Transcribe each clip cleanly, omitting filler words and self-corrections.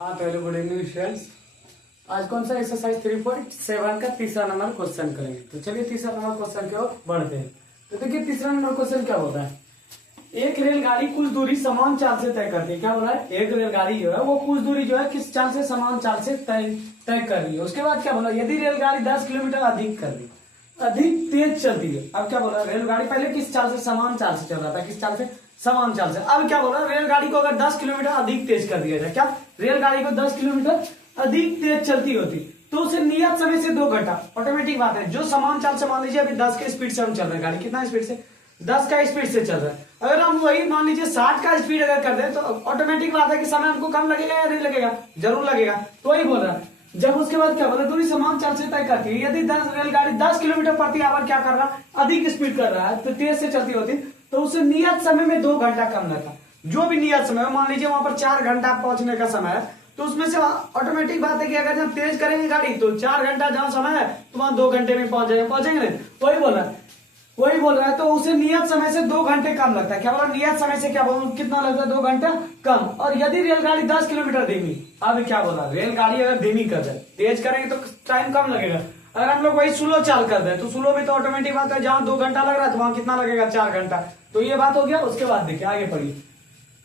हाँ पहले good evening students. आज कौन सा एक्सरसाइज 3.7 का तीसरा नंबर क्वेश्चन करेंगे। तो चलिए तीसरा नंबर क्वेश्चन की ओर बढ़ते हैं। तो देखिए तीसरा नंबर क्वेश्चन क्या होता है। एक रेलगाड़ी कुछ दूरी समान चाल से तय करती है। क्या बोला है, एक रेलगाड़ी जो है वो कुछ दूरी जो है किस चाल से समान चाल से तय कर रही है। उसके बाद क्या बोला, यदि रेलगाड़ी 10 किलोमीटर अधिक तेज चलती है। अब क्या बोला, रेलगाड़ी पहले किस चाल से समान चाल से चल रहा था, किस चाल से समान चाल से। अब क्या बोला, रेलगाड़ी को अगर 10 किलोमीटर अधिक तेज कर दिया जाए, क्या रेलगाड़ी को 10 किलोमीटर अधिक तेज चलती होती तो उसे नियत समय से 2 घंटा, ऑटोमेटिक बात है, जो समान चाल से मान लीजिए अभी 10 के स्पीड से हम चल रहे हैं, गाड़ी कितना स्पीड से 10 का स्पीड से चल रहा है। अगर हम वही मान लीजिए 60 का स्पीड अगर कर दें तो ऑटोमेटिक बात है कि समय हमको कम लगेगा या नहीं लगेगा, जरूर लगेगा। तो वही बोल रहा है। जब उसके बाद क्या बोला, दूरी समान चाल से तय करती है। यदि रेलगाड़ी 10 किलोमीटर प्रति आवर क्या कर रहा, अधिक स्पीड कर रहा है, तो तेज से चलती होती तो उसे नियत समय में 2 घंटा कम लगता। जो भी नियत समय, मान लीजिए वहां पर 4 घंटा पहुंचने का समय है, तो उसमें से ऑटोमेटिक बात है कि अगर हम तेज करेंगे गाड़ी तो 4 घंटा जहां समय है तो वहां 2 घंटे में पहुंचेंगे नहीं। वही बोल रहा है तो उसे नियत समय से 2 घंटे कम लगता है। क्या बोला, नियत समय से क्या बोला कितना लगता है, 2 घंटा कम। और यदि रेलगाड़ी 10 किलोमीटर धीमी, अब क्या बोला, रेलगाड़ी अगर धीमी कर दे, तेज करेंगे तो टाइम कम लगेगा। अगर हम लोग वही स्लो चाल कर दे तो स्लो में तो ऑटोमेटिक बात है, जहां 2 घंटा लग रहा है तो वहां कितना लगेगा, 4 घंटा। तो ये बात हो गया। उसके बाद देखिए आगे पढ़िए,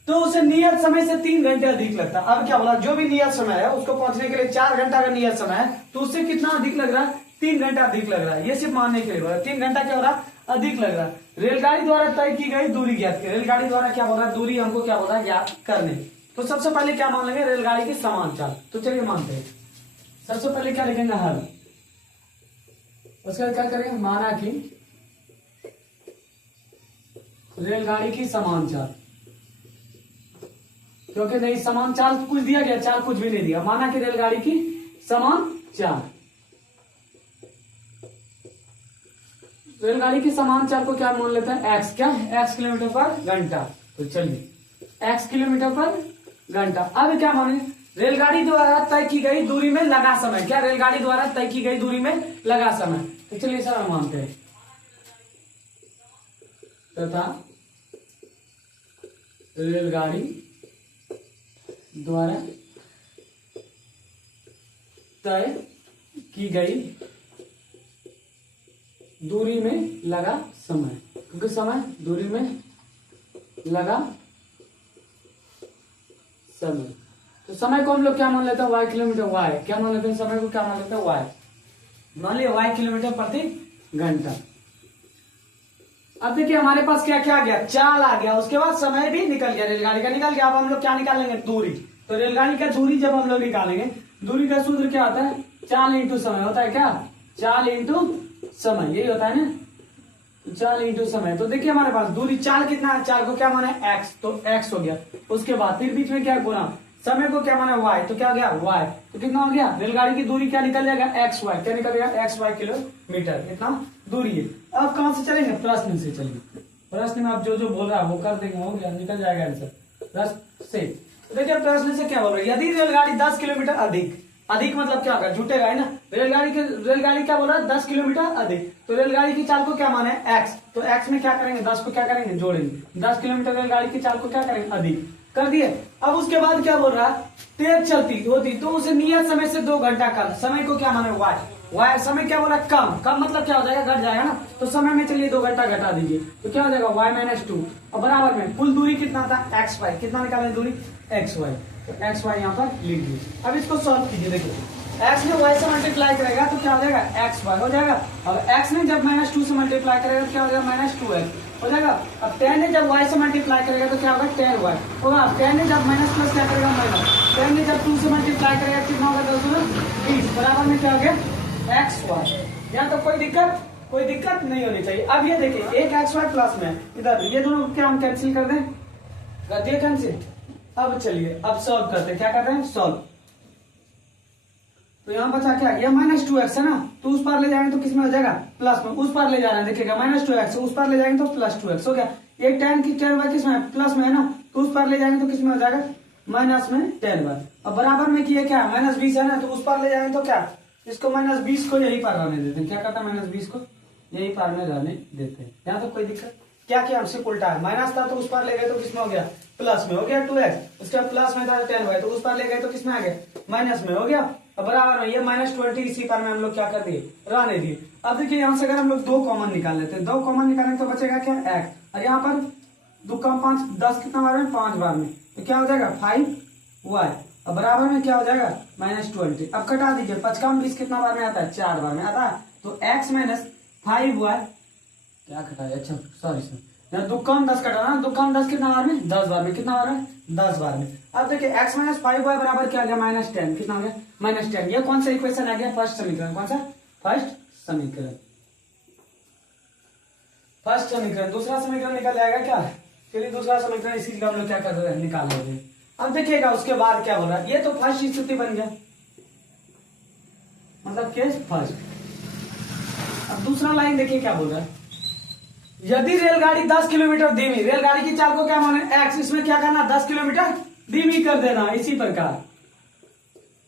तो उसे नियत समय से 3 घंटे अधिक लगता है। अब क्या बोला, जो भी नियत समय है उसको पहुंचने के लिए 4 घंटा का नियत समय है, तो उससे कितना अधिक लग रहा है, 3 घंटा अधिक लग रहा है। ये सिर्फ मानने के लिए बोला, 3 घंटा क्या हो रहा है, अधिक लग रहा है। रेलगाड़ी द्वारा तय की गई दूरी ज्ञात की, रेलगाड़ी द्वारा क्या बोल रहा है, दूरी हमको क्या बोल रहा है, ज्ञात करने। तो सबसे पहले क्या मान लेंगे, रेलगाड़ी की समान चाल। तो चलिए मानते हैं, सबसे पहले क्या लिखेंगे, हल। उसके बाद क्या करेंगे, माना कि रेलगाड़ी की समान चाल, क्योंकि नहीं समान चाल कुछ दिया गया, चाल कुछ भी नहीं दिया। माना कि रेलगाड़ी की समान चाल, रेलगाड़ी की समान चाल को क्या मान लेते हैं, एक्स। क्या, एक्स किलोमीटर पर घंटा। तो चलिए एक्स किलोमीटर पर घंटा। अब क्या माने, रेलगाड़ी द्वारा तय की गई दूरी में लगा समय। क्या, रेलगाड़ी द्वारा तय की गई दूरी में लगा समय। तो चलिए सर हम मानते हैं, तथा रेलगाड़ी द्वारा तय की गई दूरी में लगा समय, क्योंकि समय दूरी में लगा समय। तो समय को हम लोग क्या मान लेते हैं, वाई किलोमीटर, वाई क्या मान लेते हैं, समय को क्या मान लेते हैं, वाई। मान लिया वाई किलोमीटर प्रति घंटा। अब देखिए हमारे पास क्या क्या आ गया, चाल आ गया, उसके बाद समय भी निकल गया, रेलगाड़ी का निकल गया। अब हम लोग क्या निकालेंगे, दूरी। तो रेलगाड़ी का दूरी जब हम लोग निकालेंगे, दूरी का सूत्र क्या होता है, चाल इंटू समय होता है। क्या, चाल इंटू समय, यही होता है ना, चाल इंटू समय। तो देखिए हमारे पास दूरी चाल कितना है, चाल को क्या माना है, एक्स, तो एक्स हो गया। उसके बाद फिर बीच में क्या गुना, समय को क्या माना है, वाई, तो क्या हो गया, वाई। तो कितना हो गया, रेलगाड़ी की दूरी क्या निकल जाएगा, एक्स वाई। क्या निकल जाएगा, एक्स वाई किलोमीटर, इतना दूरी है। अब कहां से चलेंगे, प्रश्न से चलेंगे। प्रश्न में आप जो जो बोल रहा है वो कर देंगे, हो गया, निकल जाएगा आंसर प्रश्न से। तो देखिए प्रश्न से क्या बोल रहा है, यदि रेलगाड़ी 10 किलोमीटर अधिक मतलब क्या होगा, जुटेगा है ना। रेलगाड़ी क्या बोल रहा है, 10 किलोमीटर अधिक। तो रेलगाड़ी की चाल को क्या माने, एक्स। तो एक्स में क्या करेंगे, 10 को क्या करेंगे, जोड़ेंगे। 10 किलोमीटर रेलगाड़ी की चाल को क्या करेंगे, अधिक कर दिए। अब उसके बाद क्या बोल रहा है, तेज चलती होती तो उसे नियत समय से 2 घंटा कम। समय को क्या माने, वाई। समय क्या बोला, कम मतलब क्या हो जाएगा, घट जाएगा ना। तो समय में चलिए 2 घंटा घटा दीजिए, तो क्या हो जाएगा, वाई माइनस 2। और बराबर में कुल दूरी कितना था, एक्स वाई। कितना निकाले दूरी, एक्स वाई। तो एक्स वाई यहाँ पर लिख दीजिए। अब इसको सॉल्व कीजिए, देखिए एक्स ने वाई से मल्टीप्लाई करेगा तो क्या हो जाएगा, एक्स वाई हो जाएगा। अब एक्स ने जब -2 से मल्टीप्लाई करेगा तो क्या हो जाएगा, -2x हो जाएगा। अब 10 ने जब वाई से मल्टीप्लाई करेगा तो क्या होगा, 10y होगा। 10 ने जब माइनस प्लस क्या करेगा, माइनस। 10 ने जब 2 से मल्टीप्लाई करेगा कितना होगा, 10 बराबर में क्या हो गया, एक्स वाई। यहाँ तो कोई दिक्कत नहीं होनी चाहिए। अब ये देखिए एक एक्स वाई प्लस में इधर ये दोनों क्या हम कैंसिल कर दें, कर दिए कैंसिल। अब चलिए अब सॉल्व करते हैं, क्या कर रहे हैं, सॉल्व। तो यहाँ बचा क्या गया, -2x है ना। तो उस पार ले जाएंगे तो किसमें हो जाएगा, प्लस में। उस पार ले जा रहे हैं, देखिएगा -2x, उस पार ले जाएंगे तो +2x हो गया। एक tan की 10y किसमें, प्लस में है ना। तो उस पार ले जाएंगे तो किसमें हो जाएगा, माइनस में 10y। अब बराबर में किया क्या, -20 है ना। तो उस पार ले जाएंगे तो क्या, इसको -20 को यही पार रहने देते हैं। क्या करता है, -20 को यही पार में रहने देते हैं। यहाँ तो कोई दिक्कत क्या किया हम सिर्फ उल्टा है, माइनस था तो उस पर ले गए तो किसमें हो गया प्लस में हो गया 2x, उसके बाद प्लस में था 10y तो उस पर ले गए तो किसमें आ गया माइनस में हो गया। अब बराबर में ये -20 इसी पर में हम लोग क्या कर दिए रहने दिए। अब देखिए यहाँ से अगर हम लोग 2 कॉमन निकाल लेते हैं, 2 कॉमन निकालेंगे तो बचेगा क्या x, और यहाँ पर 2 कम 5 10 कितना बार में 5 बार में तो क्या हो जाएगा 5y, अब बराबर में क्या हो जाएगा -20। अब कटा दीजिए 5 कम 20 कितना बार में आता है 4 बार में आता है, तो x माइनस 5y क्या कटा है, अच्छा सॉरी सर 2 कम 10 कटा ना, 2 कम 10 कितना बार में 10 बार में, कितना बार में 10 बार में। अब देखिए x माइनस 5y बराबर क्या आ गया -10, कितना हो गया -10। ये कौन सा इक्वेशन आ गया फर्स्ट समीकरण, कौन सा फर्स्ट समीकरण, फर्स्ट समीकरण। दूसरा समीकरण निकल जाएगा क्या, चलिए दूसरा समीकरण इसी का हम लोग क्या कर रहे हैं निकाल रहे हैं। अब देखिएगा उसके बाद क्या बोल रहा है, ये तो फर्स्ट स्थिति बन गया मतलब केस फर्स्ट। अब दूसरा लाइन देखिए क्या बोल रहा है, यदि रेलगाड़ी 10 किलोमीटर धीमी, रेलगाड़ी की चाल को क्या माने x, इसमें क्या करना 10 किलोमीटर धीमी कर देना। इसी प्रकार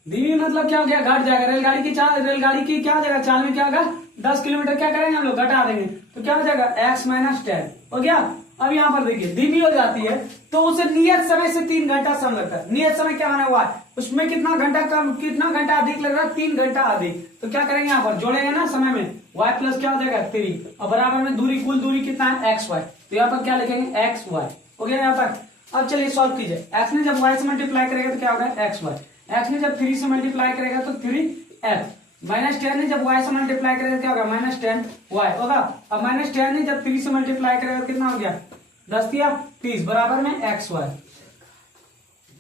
धीमी मतलब क्या हो गया घट जाएगा, रेलगाड़ी की चाल, रेलगाड़ी की क्या हो जाएगा चाल में क्या होगा 10 किलोमीटर क्या करेंगे हम लोग घटा देंगे, तो क्या हो जाएगा x माइनस 10 हो गया। अब यहाँ पर देखिए धीमी हो जाती है तो उसे नियत समय से 3 घंटा समय लगता है। नियत समय क्या माना हुआ है, उसमें कितना घंटा कम कितना घंटा अधिक लग रहा है 3 घंटा अधिक, तो क्या करेंगे यहाँ पर जोड़ेंगे ना समय में y प्लस क्या हो जाएगा 3 और बराबर में दूरी कुल दूरी कितना है xy, तो यहाँ पर क्या लिखेंगे xy हो गया यहाँ तक। अब चलिए सॉल्व कीजिए, x ने जब y से मल्टीप्लाई करेगा तो क्या होगा xy, x ने जब 3 से मल्टीप्लाई करेगा तो 3x, -10 ने जब y से मल्टीप्लाई करेगा क्या होगा -10y होगा। अब -10 ने जब 3 से मल्टीप्लाई करेगा तो कितना हो गया 10 या 30 बराबर में xy।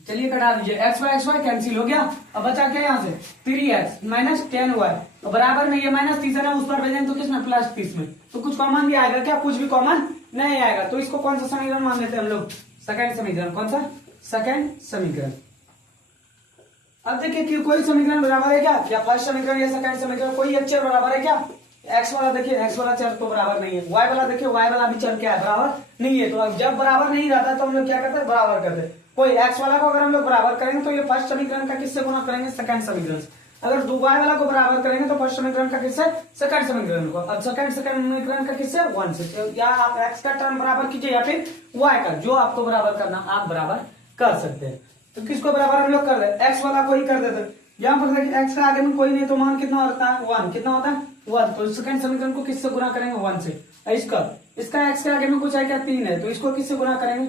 चलिए कटा दीजिए xy कैंसिल हो गया। अब बचा क्या यहाँ से 3x माइनस 10y तो बराबर में ये -30 है ना उस पर भेजेंगे तो किसमें +30 में, तो कुछ कॉमन भी आएगा क्या, कुछ भी कॉमन नहीं आएगा, तो इसको कौन सा समीकरण मान लेते हैं हम लोग सेकंड समीकरण। कौन सा सेकंड समीकरण। अब देखिए कि कोई समीकरण बराबर है क्या फर्स्ट समीकरण या सेकंड समीकरण, कोई एक चर बराबर है क्या, x वाला देखिए x वाला चर तो बराबर नहीं है, y वाला देखिए y वाला भी चर क्या है बराबर नहीं है। तो अब जब बराबर नहीं रहता तो हम लोग क्या करते हैं बराबर करते हैं। कोई x वाला को अगर हम लोग बराबर करेंगे तो ये फर्स्ट समीकरण का किससे गुना करेंगे सेकंड समीकरण से, अगर y वाला को बराबर करेंगे तो फर्स्ट समीकरण का किससे सेकंड समीकरण को, अब सेकंड समीकरण का किससे 1 से, तो या आप x का टर्म बराबर कीजिए या फिर y का, जो आपको बराबर करना आप बराबर कर सकते हैं। तो किसको बराबर हम लोग कर रहे हैं x वाला को ही कर देते हैं। यहाँ पर देखिए x का आगे में कोई नहीं तो मान कितना होता है 1, कितना होता है 1, तो सेकंड समीकरण को किससे गुना करेंगे 1 से। इसका x के आगे में कुछ है क्या 3 है तो इसको किससे गुना करेंगे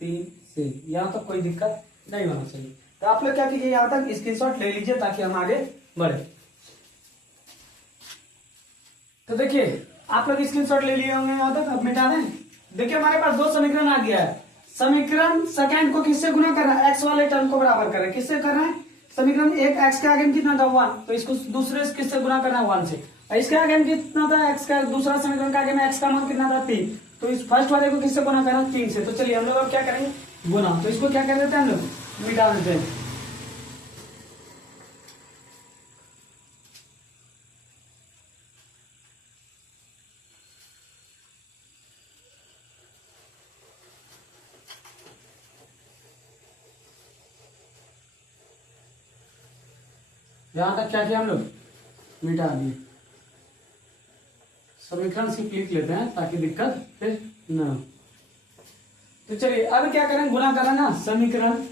3 से। यहाँ तक कोई दिक्कत नहीं होना चाहिए। तो आप लोग क्या कीजिए यहाँ तक स्क्रीनशॉट ले लीजिए ताकि हम आगे बढ़े। तो देखिए आप लोग स्क्रीनशॉट ले लिए होंगे यहाँ तक, अब मिटा दें। देखिए हमारे पास 2 समीकरण आ गया है, समीकरण सेकंड को किससे गुना कर रहा है x वाले टर्म को बराबर कर रहा है, किससे कर रहा है समीकरण एक x के आगे में कितना था 1 तो इसको दूसरे से किससे गुना करना है 1 से, इसके आगे में कितना था x का, दूसरा समीकरण के आगे में x का मान कितना था 3 तो इस फर्स्ट वाले को किससे गुना करना 3 से। तो चलिए हम लोग अब क्या करेंगे गुना, तो इसको क्या कर देते हैं हम लोग मिटा देते हैं। यहां तक क्या किया हम लोग मिटा दिए, समीकरण सिर्फ लिख लेते हैं ताकि दिक्कत फिर ना हो। तो चलिए अब क्या करें गुना करना ना समीकरण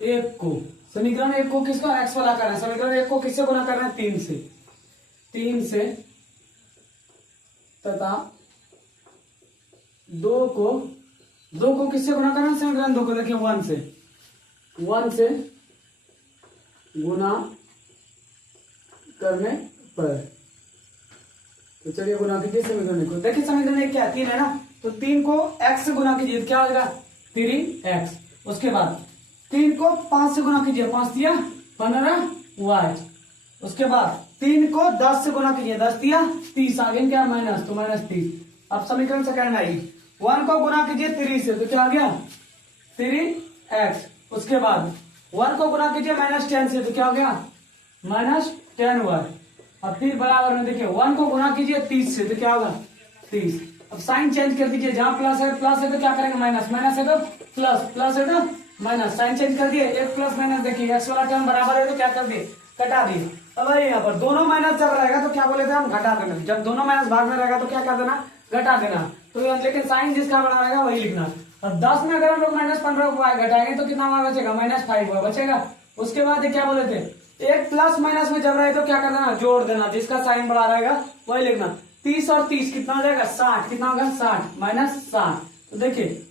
एक को, समीकरण एक को किसका x वाला करना है, समीकरण एक को किससे गुना करना है 3 से तथा 2 को किससे गुना करना है समीकरण 2 को देखिए 1 से गुना करने पर। तो चलिए गुना कीजिए समीकरण को, देखिए समीकरण एक क्या 3 है ना, तो 3 को x से गुना कीजिए तो क्या हो जाएगा 3x, उसके बाद 3 को 5 से गुना कीजिए 5 दिया 15y, उसके बाद 3 को 10 से गुना कीजिए 10 दिया 30, आगे क्या माइनस तो -30। अब समीकरण सेकंड आई 1 को गुना कीजिए 3 से तो क्या आ गया 3x, उसके बाद 1 को गुना कीजिए -10 से तो क्या हो गया -10y, अब फिर बराबर में देखिए 1 को गुना कीजिए 30 से तो क्या होगा 30। अब साइन चेंज कर दीजिए, जहां प्लस है तो क्या करेंगे माइनस है तो प्लस है तो माइनस, साइन चेंज कर दिए, एक प्लस माइनस, देखिए एक्स वाला टर्म बराबर है तो क्या कर दिए, कटा दिए। अब यहाँ पर दोनों माइनस जब रहेगा तो क्या बोले थे हम, घटा देना। जब दोनों माइनस भाग में रहेगा तो क्या कर देना, घटा देना। तो लेकिन साइन जिसका बड़ा रहेगा वही लिखना। अब 10 में अगर हम लोग -15 को घटाएंगे तो कितना हुआ बचेगा, -5 हुआ बचेगा। उसके बाद क्या बोले थे, एक प्लस माइनस में जब रहे तो क्या कर देना, जोड़ देना, जिसका साइन बड़ा रहेगा वही लिखना। 30 और 30 कितना हो जाएगा, 60, कितना होगा 60 -60। तो देखिए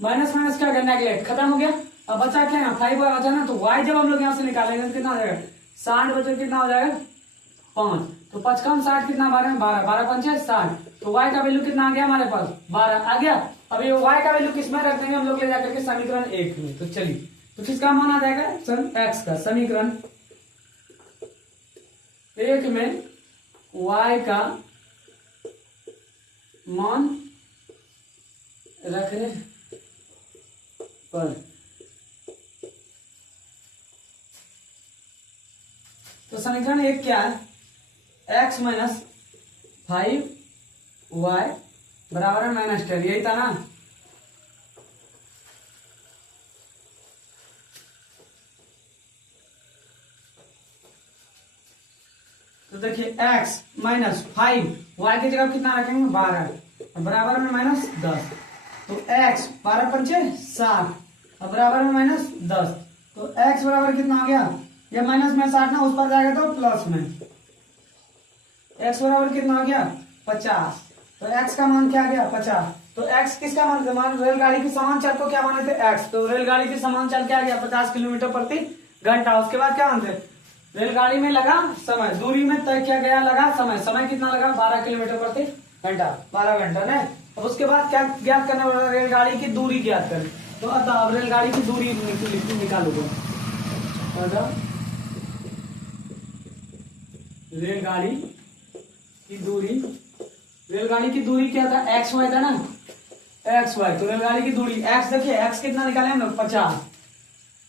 माइनस माइनस क्या करना, नेगलेक्ट, खत्म हो गया। अब बचा क्या है, 5 बचा ना, तो y जब हम लोग यहाँ से निकालेंगे तो कितना हो जाएगा, 60 बचे कितना हो जाएगा 5, तो 5 कम 60 कितना, 12 12 12 5 60। तो y का वैल्यू कितना आ गया हमारे पास, 12 आ गया। अब ये y का वैल्यू किसमें रख देंगे हम लोग ले जाकर के समीकरण 1 में। तो चलिए, तो किसका मान आ जाएगा, x का, समीकरण 1 में y का मान रखने पर, तो समीकरण 1 क्या है, x माइनस 5y बराबर है -10, यही था ना। तो देखिए x माइनस 5 y की जगह कितना रखेंगे, 12 बराबर में -10। तो x 12 पंचे 60 बराबर में -10। तो x बराबर कितना हो गया, ये माइनस में 60 ना, उस पर जाएगा तो प्लस में, x बराबर कितना हो गया 50। तो x का मान क्या गया 50। तो x किसका मान, रेलगाड़ी की समान चाल को क्या माने थे, x। तो रेलगाड़ी की समान चाल क्या गया, 50 किलोमीटर प्रति घंटा। उसके बाद क्या मानते, रेलगाड़ी में लगा समय, दूरी में तय किया गया लगा समय, समय कितना लगा 12 किलोमीटर प्रति घंटा, 12 घंटा ना। अब उसके बाद क्या ज्ञात करना पड़ेगा, रेलगाड़ी की दूरी ज्ञात करें। तो अब रेलगाड़ी की दूरी निकालोगे, रेलगाड़ी की दूरी क्या था, एक्स वाई था ना, एक्स वाई। तो रेलगाड़ी की दूरी एक्स, देखिए एक्स कितना निकाले हम लोग 50।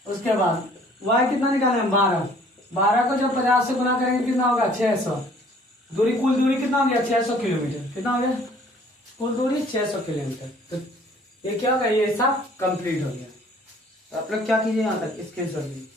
उसके बाद वाई कितना निकाले हम 12। 12 को जब 50 से गुना करेंगे कितना होगा 600। दूरी, कुल दूरी कितना हो गया 600 किलोमीटर, कितना हो गया कुल दूरी 600 किलोमीटर। तो ये क्या होगा, ये हिसाब कंप्लीट हो गया। तो आप लोग क्या कीजिए, यहाँ तक स्क्रीनशॉट लीजिए।